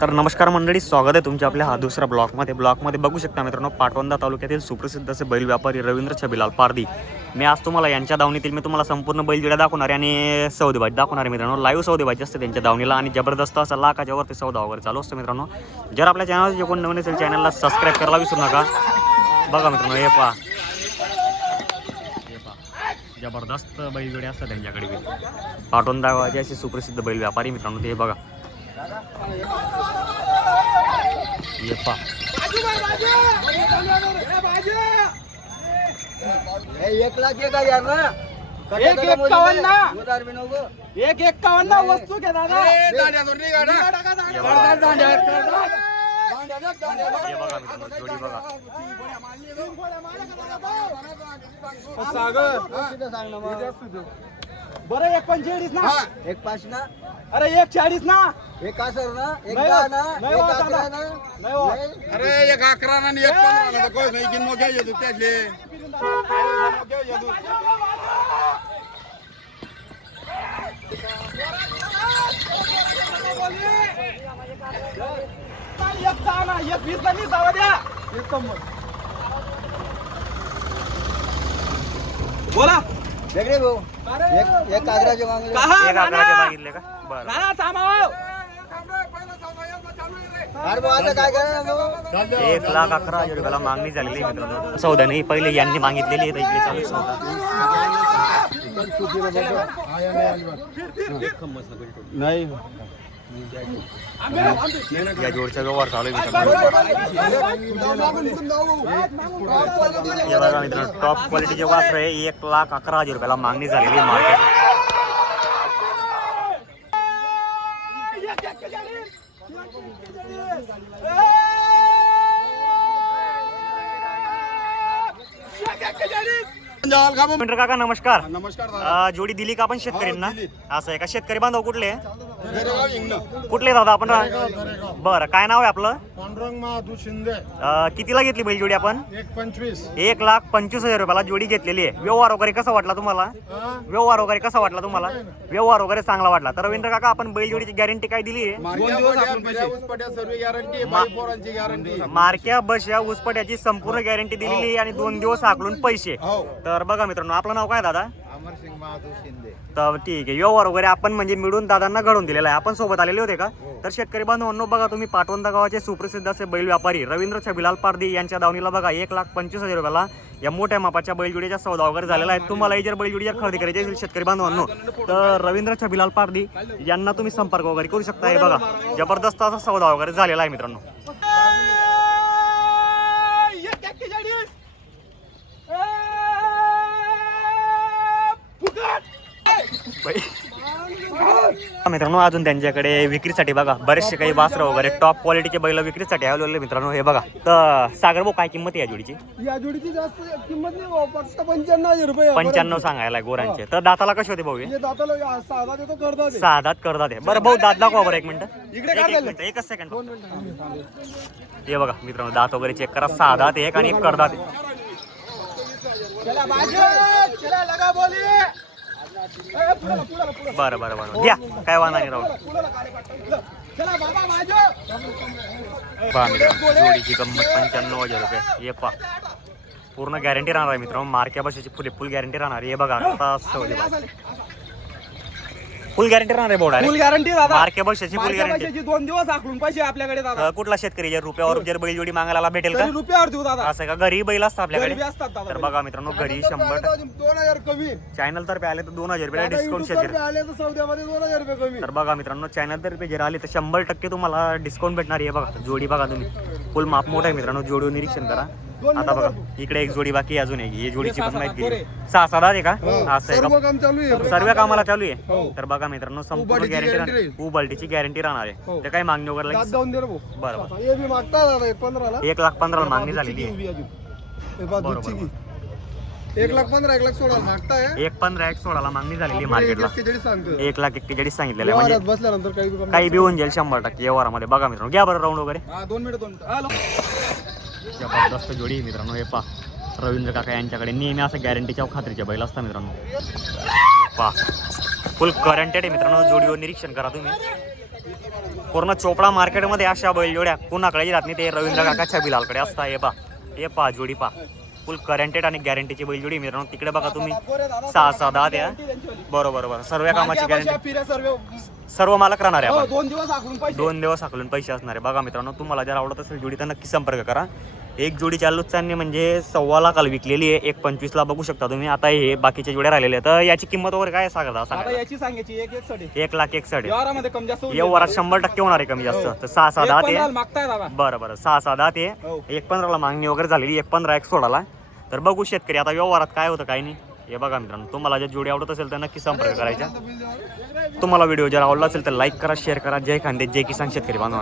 तर नमस्कार मंडळी, स्वागत आहे तुमच्या आपल्या हा दुसरा ब्लॉकमध्ये बघू शकता मित्रांनो, पाटोदा तालुक्यातील सुप्रसिद्ध असे बैल व्यापारी रवींद्र छबीलाल पारधी. मी आज तुम्हाला यांच्या दावणीतील मी तुम्हाला संपूर्ण बैलजोड्या दाखवणार आहे आणि सौदेबाजी दाखवणार आहे मित्रांनो. लाईव्ह सौदेबाजी असते त्यांच्या दावणीला आणि जबरदस्त असा लाखाच्या वरती सौदा वगैरे चालू असतो मित्रांनो. जर आपल्या चॅनल जे कोण नवीन असेल चॅनलला सबस्क्राईब करायला विसरू नका. बघा मित्रांनो, हे पहा जबरदस्त बैलजोडे असतात त्यांच्याकडे. पाटोदा गावाचे असे सुप्रसिद्ध बैल व्यापारी मित्रांनो, ते बघा. ये पा एक लाख एक हजार ना, एक 51 वस्तू घे दादा. हे बघा मित्रांनो, जोडी बघा. बरं 145 ना, एक 5 ना, अरे 140 ना, एक 8 ना, एक नाही 10 ना, नाही एक होत 11 दादा. ना, नाही होत. अरे एक 11 आणि एक 15 ना, कोण नाही किन मोठे येतो त्यातले. एक 10 ना, एक 20 ना, 20 जाऊ द्या. बोला वेगळे भाऊ. एक 11 मागले. कहा एक आकराचे मागितले का? बरं. ना थांबा. अरे भाऊ, आता काय करणार भाऊ? 1,11,000 रुपयाला मागणी झालेली आहे मित्रांनो. सौद्याने पहिले यांनी मागितलेली आहे, तर इकडे चालू सौदा. नाही या जोडच्या व्यवहार चालू आहे मित्रांनो. हे बघा मित्रांनो, टॉप क्वालिटीचे वासर आहे. 1,11,000 रुपयाला मागणी झालेली आहे मार्केट. मित्र काका नमस्कार. नमस्कार दादा. जोडी दिली का आपण शेतकऱ्यांना? हो, दिली. असं आहे का? शेतकरी बांधव कुठले? दरेगाव हिंगणं. कुठले दादा आपण? दरेगाव. बरं, काय नाव आहे आपलं? पांडुरंग महादू शिंदे. कितीला घेतली बैल जोडी आपण? 1.25. 1,25,000 रुपयाला जोडी घेतलेली आहे. व्यवहार वगैरे कसा वाटला तुम्हाला? व्यवहार वगैरे कसा वाटला तुम्हाला? व्यवहार वगैरे चांगला वाटला. तर रवींद्र काका, आपण बैल जोडीची गॅरंटी काय दिली आहे? सर्व गॅरंटी, बाई पोरांची गॅरंटी. मारक्या बशा उसपट्याची संपूर्ण गॅरंटी दिलेली आहे आणि 2 दिवस आकलून पैसे. हो. तर बघा मित्रांनो, आपलं नाव काय दादा? अमरसिंग महादू शिंदे. तर ठीक आहे. व्यवहार वगैरे आपण म्हणजे मिळून दादांना घडून दिलेला आहे. आपण सोबत आलेले होते का? तर शेतकरी बांधवांनो, बघा तुम्ही, पाटोदा गावाचे सुप्रसिद्ध असे बैल व्यापारी रवींद्र छबीलाल पारधी यांच्या दावणीला बघा 1,25,000 रुपयाला या मोठ्या मापाच्या बैलजोडीच्या सौदा वगैरे झालेला आहे. तुम्हालाही जर बैलजोडी जर खरेदी करायची असेल शेतकरी बांधवांनो, तर रवींद्र छबीलाल पारधी यांना तुम्ही संपर्क वगैरे करू शकता. हे बघा, जबरदस्त असा सौदा वगैरे झालेला आहे मित्रांनो. मित्रांनो, अजून त्यांच्याकडे विक्रीसाठी बघा बरेचसे काही वासरं वगैरे टॉप क्वालिटीचे बैल विक्रीसाठी आलेले मित्रांनो. हे बघा. तर सागर भाऊ, काय किंमत आहे या जोडीची? या जोडीची जास्त किंमत नाही भाऊ, फक्त 95,000 रुपये. 95 सांगायला आहे गोरांचे. तर दाताला कसे होते भाऊ? हे हे दाताला साधा देतो करतात. 6 दात करतात. बरं भाऊ, दात दाखवा बरं. 1 मिनिट. इकडे एक काय मिनिट, एकच सेकंड. हे बघा मित्रांनो, दात वगैरे चेक करा. 6 दात एक आणि 1 करदात. चला बाजू, चला लगा बोली. बरं बरं बरं, घ्या, काय वाहना नाही राहू. चला बाबा बाजू. पहा मित्रांनो, जोडीची किंमत 95,000 रुपये. हे पहा, पूर्ण गॅरंटी राहणार आहे मित्रांनो. मार्क्या बसाची फुल गॅरंटी राहणार आहे. हे बघा, आता फुल गॅरंटी राहणार आहे बोर्ड. फुल गॅरंटी दादा. मार्क्या बसाची फुल गॅरंटी. 2 दिवस आखून पैसे आपल्याकडे दादा. कुठला शेतकरी जर रुपयावर जर बैलजोडी मागायला भेटेल का? तरी रुपयावर देऊ दादा. असं का? घरी बैल असतात आपल्याकडे. घरी असतात दादा. तर बघा मित्रांनो, घरी 100 2,000 कमी. चॅनल तर्फे आले तर 2,000 रुपये डिस्काउंट YouTube शेतकरी. तर्फे आले तर सौद्यामध्ये 2,000 रुपये कमी. तर बघा मित्रांनो, चॅनल तर्फे जर आले तर 100% तुम्हाला डिस्काउंट भेटणार आहे. बघा जोडी बघा तुम्ही, फुल माप मोठा आहे मित्रांनो. जोडी निरीक्षण करा. आता बघा, इकडे एक जोडी बाकी आहे, अजून एक. ही जोडीची पण माहिती दिली. 6 दात आहे का? असं आहे सर्व का? काम चालू आहे. सर्व कामाला चालू आहे. तर बघा मित्रांनो, संपूर्ण गॅरंटी, उबाल्टीची गॅरंटी राहणार आहे. ते काय मागणी वगैरे दात लागेल? जाऊन दे रे भाऊ. बरोबर. हे बी मागता दादा 15,000 ला. 1,15,000 मागणी झालेली आहे. हे बा दुधची की. 1,15,000 1,16,000 मागताय. 1,15,000 1,16,000 मागणी झालेली आहे मार्केटला. 41 सांगतो. 1,41,000 सांगितलेलं आहे. म्हणजे बसल्यानंतर काही बी कमी. काही बी होऊन जाईल 100% व्यवहारामध्ये. बघा मित्रांनो, घ्या बरं राऊंड वगैरे. 2 मिनिट. हॅलो. जबरदस्त जोडी आहे मित्रांनो. हे पहा, रवींद्र काका यांच्याकडे नेहमी असं गॅरंटीच्या खात्रीच्या बैल असतात मित्रांनो. पहा, फुल करंटेड आहे मित्रांनो. जोडीवर निरीक्षण करा तुम्ही. पूर्ण चोपडा मार्केटमध्ये अशा बैलजोड्या कुणाकडे राहत नाही, ते रवींद्र काकाच्या बिलालकडे असता. हे पा जोडी पा फुल करंटेड आणि गॅरंटीची बैलजोडी मित्रांनो. तिकडे बघा तुम्ही 6-6 10 त्या बरोबर सर्व कामाची गॅरंटी, सर्व मालक राहणार आहे. 2 दिवस हाकलून पैसे असणार आहे. बघा मित्रांनो, तुम्हाला जर आवडत असेल जोडी तर नक्की संपर्क करा. एक जोडी चालूचांनी म्हणजे 1.25 लाखाला विकलेली आहे, 1.25 ला बघू शकता तुम्ही. आता हे बाकीच्या जोड्या राहिलेल्या आहेत, तर याची किंमत वगैरे काय सांगा? याची सांगायची 1,61,000. व्यवहारामध्ये कमी जास्त व्यवहारात 100% होणार आहे कमी जास्त. तर 6-6 10 ते मागताय दादा. बरं 6-6 10 ते 1.15 ला मागणी वगैरे झालेली, 1.15 1.16ला. तर बघू शेतकरी आता व्यवहारात काय होतं काय नाही. हे बघा मित्रांनो, तुम्हाला जर जोडी आवडत असेल तर नक्की संपर्क करायचा. तुम्हाला व्हिडिओ जर आवडला असेल तर लाईक करा, शेअर करा. जय खानदेश, जय किसान शेतकरी बांधवांनो.